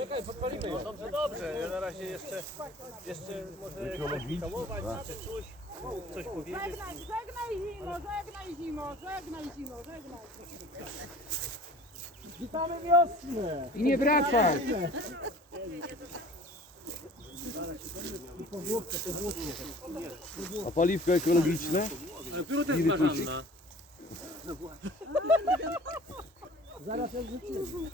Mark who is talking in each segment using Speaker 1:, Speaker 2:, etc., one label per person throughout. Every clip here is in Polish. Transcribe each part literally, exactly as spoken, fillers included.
Speaker 1: Czekaj, podpalimy ją. Dobrze, dobrze. Ja na razie jeszcze, jeszcze może całować czy coś, coś powiedzieć.
Speaker 2: Żegnaj, żegnaj zimo, żegnaj zimo, żegnaj zimo, żegnaj.
Speaker 1: Witamy wiosnę.
Speaker 3: I nie wracaj.
Speaker 4: A paliwko ekologiczne?
Speaker 1: Ale pióro też marzanna.
Speaker 3: Zaraz jak rzucimy.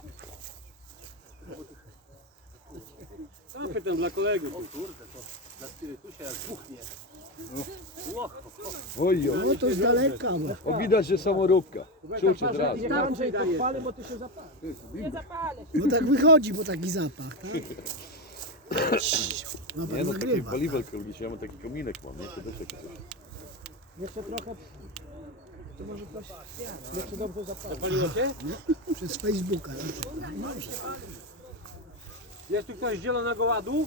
Speaker 1: A pytam dla kolegów. O kurde, to na spirytusie jak buchnie.
Speaker 4: Oj, oj.
Speaker 3: No to z daleka.
Speaker 4: O, widać, że samoróbka. Czuć od razu.
Speaker 3: I Andrzej podpali, bo ty się zapali.
Speaker 2: Nie zapalę się.
Speaker 5: No tak wychodzi, bo taki zapach, tak? No
Speaker 4: Nie
Speaker 5: pan
Speaker 4: no, takie
Speaker 5: nagrywa.
Speaker 4: paliwo ekologiczne, ja mam taki kominek mam, nie? To też takie coś.
Speaker 3: Jeszcze trochę. To może coś. Jeszcze dobrze zapali.
Speaker 1: Zapaliło cię?
Speaker 5: Przez Facebooka.
Speaker 1: Jest tu ktoś z Zielonego Ładu?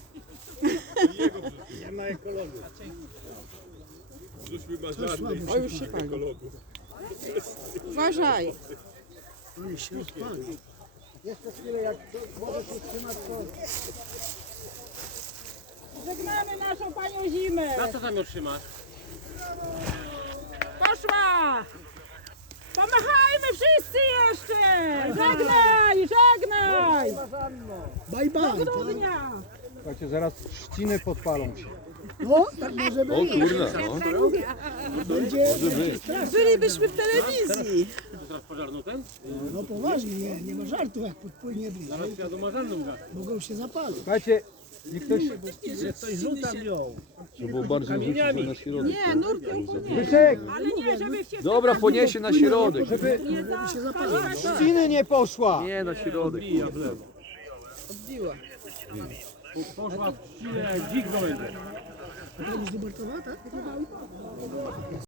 Speaker 5: O, już się pali.
Speaker 2: Uważaj.
Speaker 5: On się rozpali.
Speaker 3: Jeszcze chwilę, jak może się trzymać, to
Speaker 2: Żegnamy naszą panią zimę.
Speaker 1: Na co tam ją trzymasz?
Speaker 2: Poszła. Pomachajmy wszyscy jeszcze. Żegnaj, żegnaj.
Speaker 5: Bye bye, tak?
Speaker 2: Dnia.
Speaker 3: słuchajcie, zaraz trzciny podpalą się.
Speaker 5: No, tak może
Speaker 4: O
Speaker 5: być.
Speaker 4: kurna, no.
Speaker 5: Będzie,
Speaker 4: Może być.
Speaker 2: Bylibyśmy w telewizji.
Speaker 1: To teraz pożarną ten?
Speaker 5: no poważnie, nie, nie ma żartów, jak podpłynie bliżej,
Speaker 1: Zaraz jadą marzanną gaz.
Speaker 5: mogą się zapalić.
Speaker 3: Słuchajcie, niech ktoś.
Speaker 1: Ktoś rzuca ją.
Speaker 4: To było bardziej rzucić na środek.
Speaker 2: Nie, nurkiem poniesie.
Speaker 3: Zbyszek,
Speaker 2: Ale nie, żeby się
Speaker 4: Dobra, poniesie na środek.
Speaker 3: żeby
Speaker 2: nie za...
Speaker 5: się zapalić.
Speaker 3: trzciny nie poszła.
Speaker 4: Nie, na środek.
Speaker 1: Poszła w trzcinę, dźwig go będzie.
Speaker 5: To jest do Bartowa, tak?